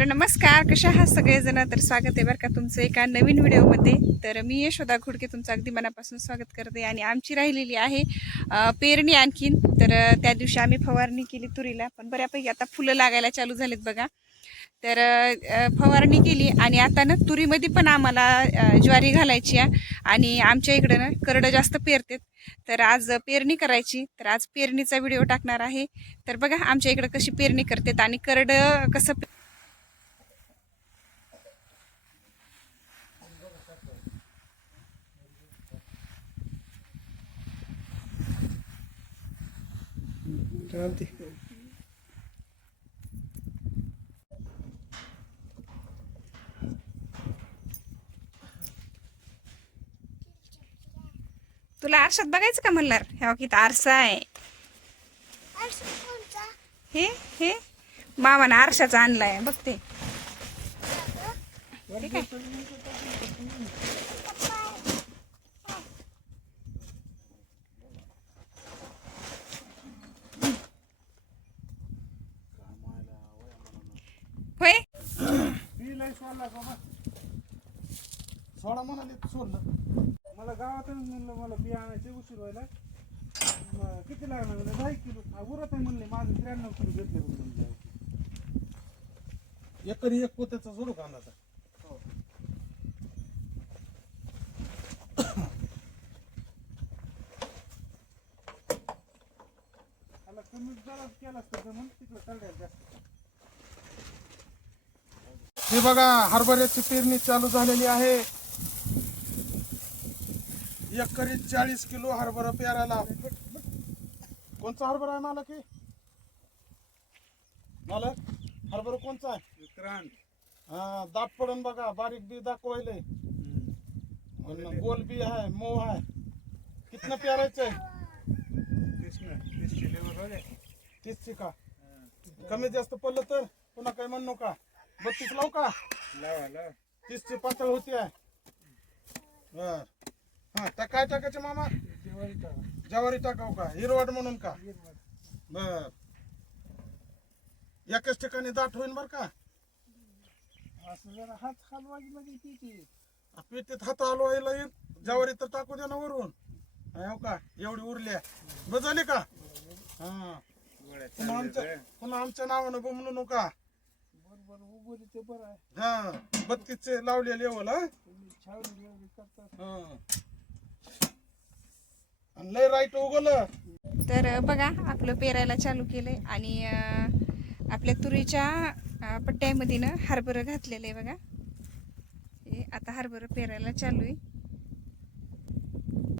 तर नमस्कार कशा आहात सगळेजण? तर स्वागत आहे बरं का तुमचं एका नवीन व्हिडिओमध्ये. तर मी यशोदा घुडके तुमचं अगदी मनापासून स्वागत करते आणि आमची राहिलेली आहे पेरणी आणखीन. तर त्या दिवशी आम्ही फवारणी केली तुरीला पण बऱ्यापैकी आता फुलं लागायला चालू झालेत बघा. तर फवारणी केली आणि आता ना तुरीमध्ये पण आम्हाला ज्वारी घालायची आहे आणि आमच्या इकडं ना करडं जास्त पेरतात. तर आज पेरणी करायची तर आज पेरणीचा व्हिडिओ टाकणार आहे. तर बघा आमच्या इकडं कशी पेरणी करतात आणि करडं कसं पे- तुला आरशात बघायचं का म्हणणार ह्या की आरसा आहे. हे हे? मामानं आरशाचा आणलाय बघते. ठीक आहे होय सोडा म्हणाले सोडलं. मला गावातून म्हणलं मला बिया आणायचे उशीर व्हायला. मग किती लागणार म्हणजे दहा एक किलो. हा, उरत आहे म्हणले माझं त्र्याण्णव किलो घेतले एकरी एक पोत्याचा सोडू कांदाचा त्याला कमी जरा केला असतं तर मग तिकडं करड्यात जास्त. हे बघा हरभऱ्याची पेरणी चालू झालेली आहे. एकरी चाळीस किलो हरभरा पेरायला कोणचा हरभरा आहे मला की मला हरभरा कोणचा आहे? हा दाट पडून बघा बारीक बी दाखवायले. गोल बी आहे मऊ आहे. कितना पेरायचं आहे? तीसची का कमी जास्त पडलं तर पुन्हा काही म्हणू का बत्तीस लावू का? तीसची पातळ होती. आहे बर. हा काय टाकायचे मामा. ज्वारी टाकाव का? हिरवट म्हणून का? बर. एकाच ठिकाणी दाट होईन बर का? हात हलवायची पिठीत हात हलवायला येईल ज्वारी तर टाकू दे ना वरून. हा, का? एवढी उरली आहे बस झाली का? हा. पुन्हा आमच्या पुन्हा आमच्या नावानं म्हणू नका. हा बत्तीसचे लावले लेवल हा हा. आणि लय राईट उगवलं. तर बघा आपलं पेरायला चालू केलंय आणि अं, आपल्या तुरीच्या अं, पट्ट्यामध्ये ना हरभरं घातलेलं आहे बघा. हे आता हरभरं पेरायला चालू आहे.